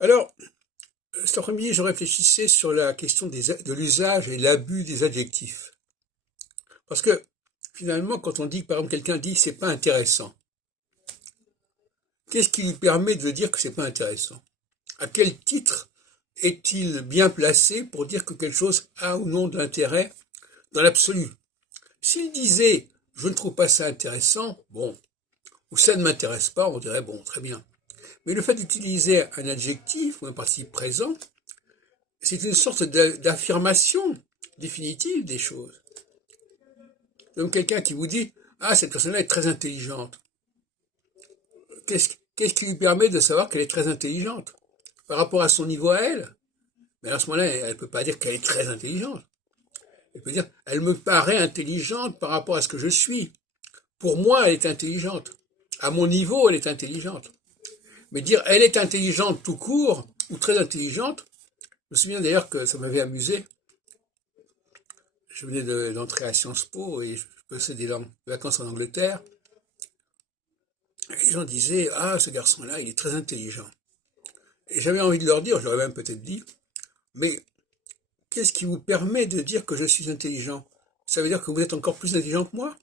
Alors, cet après-midi, je réfléchissais sur la question de l'usage et l'abus des adjectifs. Parce que, finalement, quand on dit, par exemple, quelqu'un dit c'est pas intéressant, qu'est-ce qui lui permet de dire que c'est pas intéressant? À quel titre est-il bien placé pour dire que quelque chose a ou non de l'intérêt dans l'absolu? S'il disait je ne trouve pas ça intéressant, bon, ou ça ne m'intéresse pas, on dirait bon, très bien. Mais le fait d'utiliser un adjectif ou un participe présent, c'est une sorte d'affirmation définitive des choses. Donc quelqu'un qui vous dit ah, cette personne-là est très intelligente. Qu'est-ce qui lui permet de savoir qu'elle est très intelligente par rapport à son niveau à elle? Mais à ce moment-là, elle ne peut pas dire qu'elle est très intelligente. Elle peut dire elle me paraît intelligente par rapport à ce que je suis. Pour moi, elle est intelligente. À mon niveau, elle est intelligente. Mais dire elle est intelligente tout court ou très intelligente, je me souviens d'ailleurs que ça m'avait amusé. Je venais d'entrer à Sciences Po et je passais des vacances en Angleterre. Et les gens disaient ah, ce garçon-là, il est très intelligent. Et j'avais envie de leur dire, j'aurais même peut-être dit, mais qu'est-ce qui vous permet de dire que je suis intelligent? Ça veut dire que vous êtes encore plus intelligent que moi?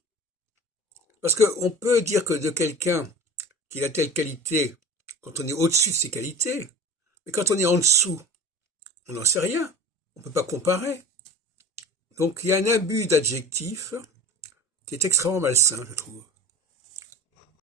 Parce qu'on peut dire que de quelqu'un qu'il a telle qualité quand on est au-dessus de ses qualités, mais quand on est en dessous, on n'en sait rien. On ne peut pas comparer. Donc il y a un abus d'adjectifs qui est extrêmement malsain, je trouve.